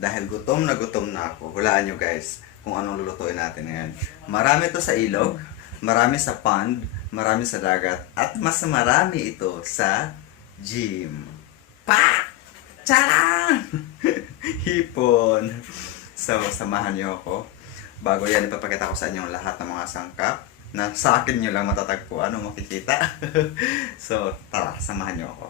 dahil gutom na ako. Hulaan nyo guys kung anong lulutuin natin ngayon. Marami to sa ilog, marami sa pond, marami sa dagat, at mas marami ito sa gym. Pa! Charang! Hipon! So, samahan nyo ako. Bago yan, ipapakita ko sa inyo lahat ng mga sangkap na sa akin nyo lang matatagpuan o makikita. So, tara, samahan nyo ako.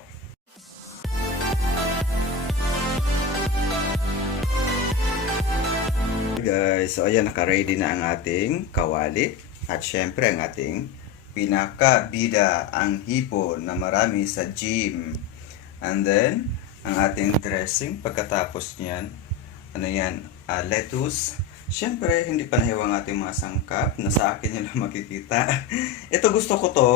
Guys, so ayan, naka-ready na ang ating kawali. At syempre, ang ating pinaka-bida, ang hipon na marami sa gym. And then, ang ating dressing. Pagkatapos niyan, ano yan, lettuce. Syempre, hindi pa nahiwang ating mga sangkap na sa akin nyo lang makikita. Ito gusto ko to,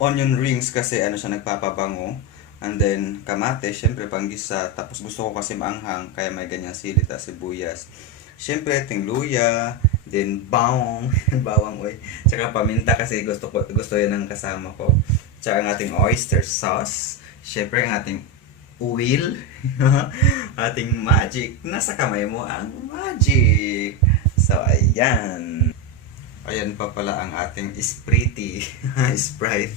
onion rings kasi ano siya, nagpapabango. And then, kamate, syempre panggisa. Tapos gusto ko kasi maanghang, kaya may ganyan sili, sibuyas. Syempre, ting luya, then bawang, bawang oy. Tsaka paminta kasi gusto yan ng kasama ko. Tsaka ang ating oyster sauce. Syempre, ang ating oil, ating magic. Nasa kamay mo ang magic. So, ayan. Ayan pa pala ang ating Sprite. Sprite.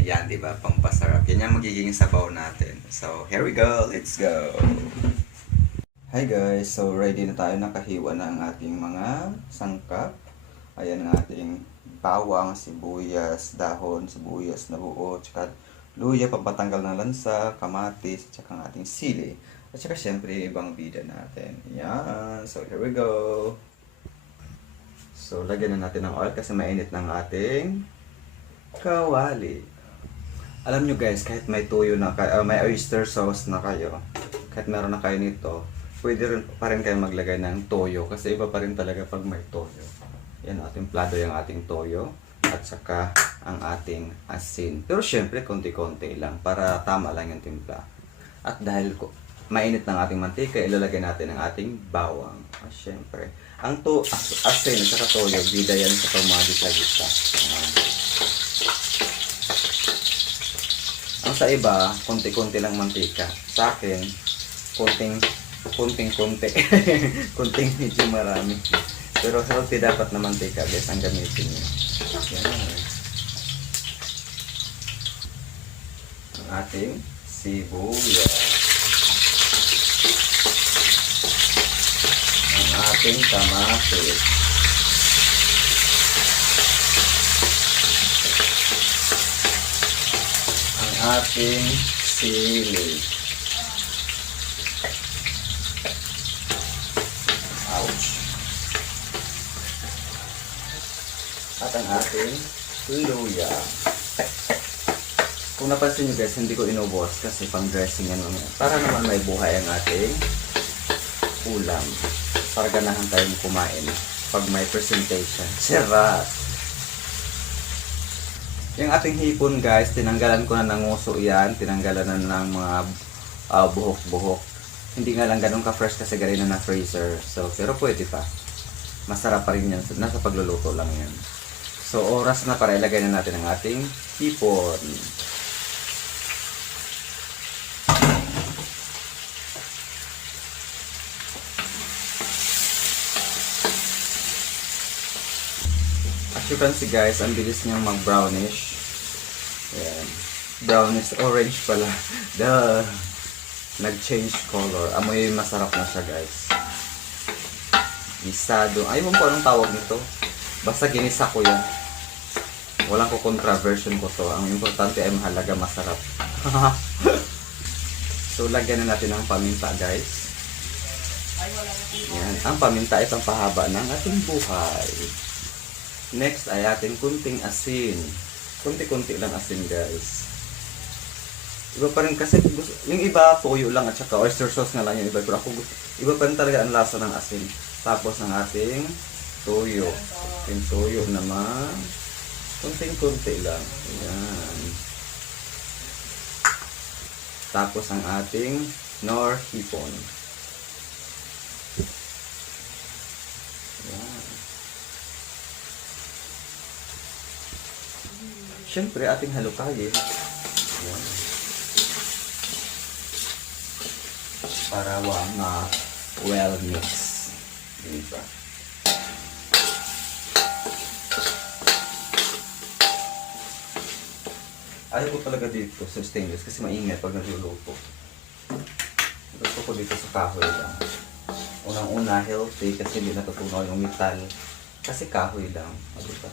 Ayan, di ba? Pampasarap. Yan yung magiging sabaw natin. So, here we go. Let's go. Hi guys. So, ready na tayo. Nakahiwa na ang ating mga sangkap. Ayan ang ating bawang, sibuyas, dahon, sibuyas na buo, tsaka luya, pampatanggal ng lansa, kamatis, tsaka ang ating sili. At tsaka syempre, ibang bida natin. Ayan. So, here we go. So, lagyan na natin ng oil kasi mainit ng ating kawali. Alam nyo guys, kahit may tuyo na kayo, may oyster sauce na kayo, kahit meron na kayo nito, pwede rin pa rin kayo maglagay ng toyo kasi iba pa rin talaga pag may toyo. Yan, ating plado yung ating toyo at saka ang ating asin. Pero syempre, konti-konti lang para tama lang yung timpla. At dahil mainit ng ating mantika, ilalagay natin ang ating bawang. At syempre, ang asin at saka toyo, bida yan sa pamagisa-gisa. Ang sa iba, konti-konti lang mantika. Sa akin, konting konting medyo marami. Pero healthy dapat na mantika guys ang gamitin niyo. Yan. Ang ating sibuyas. Ang ating kamatis. Ang ating sili. Ouch. At ang ating luya. Kung napansin nyo guys, hindi ko inubos kasi pang dressing yan mamaya. Para naman may buhay ang ating ulam. Para ganahan tayong kumain pag may presentation. Sarap! Yung ating hipon guys, tinanggalan ko na ng nguso yan. Tinanggalan na ng mga buhok-buhok. Hindi nga lang ganun ka-fresh kasi galing na freezer. So, pero pwede pa. Masarap pa rin yan. Nasa pagluluto lang yan. So, oras na para ilagay na natin ang ating hipon. As you can see guys, ang bilis niyang mag-brownish. Ayan. Brownish orange pala. Duh! Nag-change color. Amoy masarap na siya guys. Gisado. Ayaw mo po anong tawag nito. Basta ginisa ko yan. Walang ko controversion ko to. Ang importante ay mahalaga masarap. So lagyan na natin ng paminta guys. Yan. Ang paminta ay pampahaba ng ating buhay. Next ay ating kunting asin. Kunti-kunti lang asin guys. Iba pa rin kasi, yung iba toyo lang at saka oyster sauce na lang yung iba. Pero ako, iba pa rin talaga ang lasa ng asin. Tapos ang ating toyo. Yung toyo naman, kunting-kunti lang. Ayan. Tapos ang ating nor hipon. Ayan. Siyempre, ating halukayin. Ayan. Para na well mixed. Diba? Ayaw ko talaga dito sa stainless kasi maingat pag nagluluto. Gusto ko dito sa kahoy lang. Unang-una, healthy kasi hindi natutunaw yung metal. Kasi kahoy lang. Diba?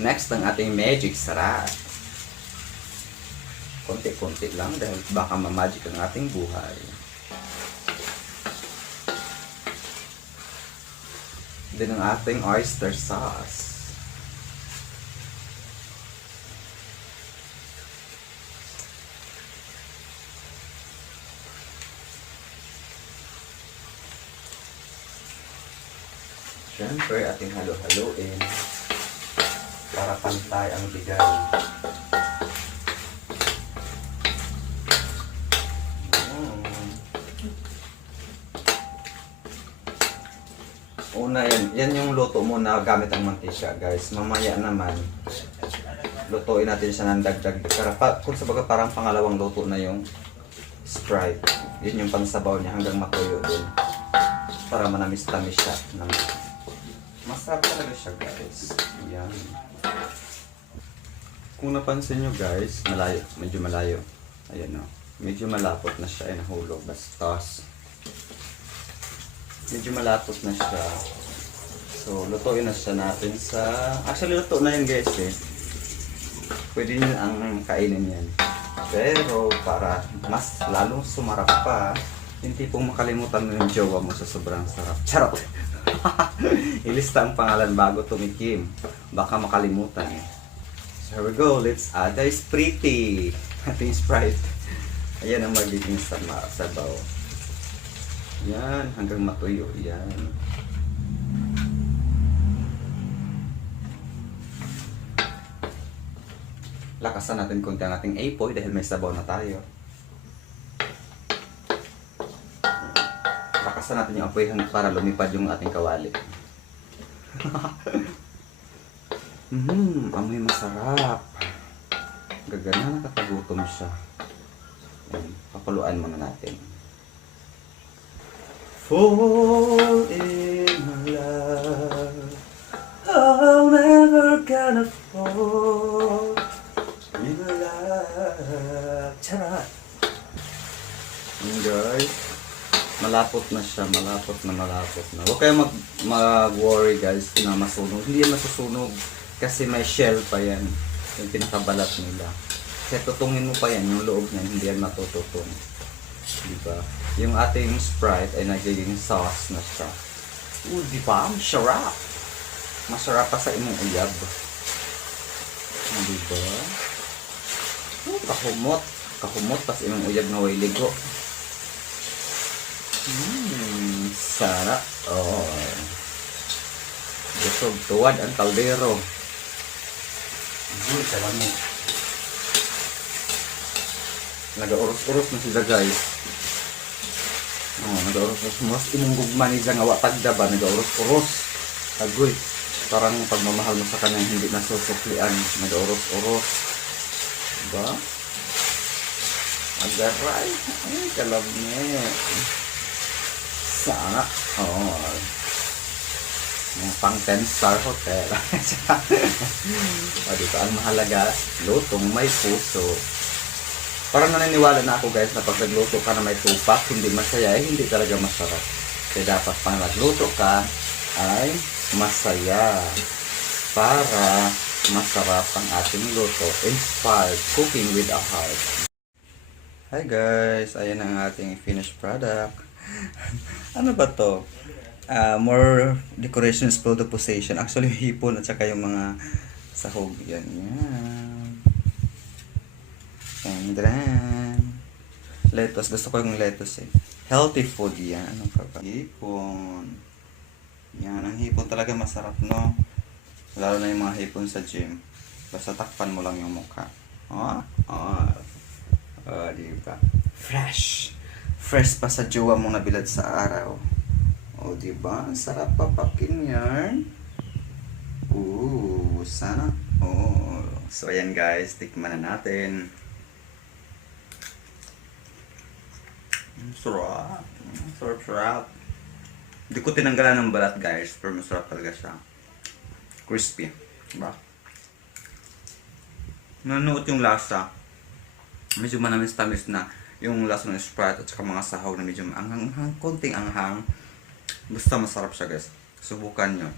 Next, ang ating magic sarap. Konti-konti lang dahil baka ma-magic ang ating buhay. Then ang ating oyster sauce. Siyempre, ating halo-haloin para pantay ang bigay. Una yan yung luto mo na gamit ang mantika, guys. Mamaya naman, lutuin natin siya ng dagdag. Kung sabaga parang pangalawang luto na yung Sprite. Yun yung pansabaw niya hanggang matuyo din. Para manamis-tamis siya. Masarap talaga siya, guys. Yan. Kung napansin nyo, guys, malayo, medyo malayo. Ayan o. Medyo malapot na siya. Ay, nahulog. Bastos. Medyo malapot na siya. So, lutuin na siya natin sa... Actually, luto na yun, guys, eh. Pwede nyo ang kainin yan. Pero, para mas lalong sumarap pa, hindi pong makalimutan mo yung jowa mo sa sobrang sarap. Charot! Ilista ang pangalan bago tumikim. Baka makalimutan eh. So here we go. Let's add the Sprite. Ating Sprite. Ayan ang magiging sabaw. Yan. Hanggang matuyo. Yan. Lakasan natin konti ang ating apoy dahil may sabaw na tayo. Lakasan natin yung apoy para lumipad yung ating kawali. Amoy masarap. Gagana, nakakagutom siya. Yan, pakuluan muna natin. Fall in love, I'm never gonna fall in love. Charot! And guys, malapot na siya, malapot na. Huwag kayong mag-worry guys na masunog. Hindi yan masusunog kasi may shell pa yan. Yung pinakabalat nila. Kaya tutungin mo pa yan, yung loob niya, hindi yan matututong. Diba? Yung ating Sprite ay nagiging sauce na siya. Diba? Masarap! Masarap pa sa imong uyab. Diba? Kahumot. Kahumot pa sa imong uyab na way ligo. Sarap. Oh. Busog tuwad ang kaldero. Uy, salam mo. Nag-uros-uros na sila guys. Oh, nag-uros-uros. Mas imunggugman niya nga watagda ba? Nag-uros-uros. Agoy. Parang pagmamahal mo sa kanya hindi nasusuklian. Nag-uros-uros. Diba? Agaray. Ay, kalabnya. Sana. Oh. Yung pang 10-star hotel. O, dito ang mahalaga, lutong may puso. Parang naniniwala na ako guys na pag nagluto ka na may tupak, hindi masaya, hindi talaga masarap. Kaya dapat pang nagluto ka ay masaya. Para masarap ang ating luto. Inspired cooking with a heart. Hi guys, ayan ang ating finished product. Ano ba to? More decorations for the position. Actually, hipon at saka yung mga sahog. Yan. And then, lettuce. Gusto ko yung lettuce eh. Healthy food yan. Ano ka ba? Hipon. Yan. Ang hipon talaga masarap, no? Lalo na yung mga hipon sa gym. Basta takpan mo lang yung mukha. Diba? Fresh. Fresh pa sa jowa mong nabilad sa araw. O, diba? Ang sarap papakin yan. Sana. So, ayan guys. Tikman na natin. Sarap. Sarap, sarap. Hindi ko tinanggalan ng balat guys, pero masarap talaga siya. Crispy. Diba? Nanuot yung lasa. Medyo manamis-tamis na yung lasa ng Sprite at saka mga sahaw na medyo anghang, konting anghang. Basta masarap siya guys. Subukan nyo.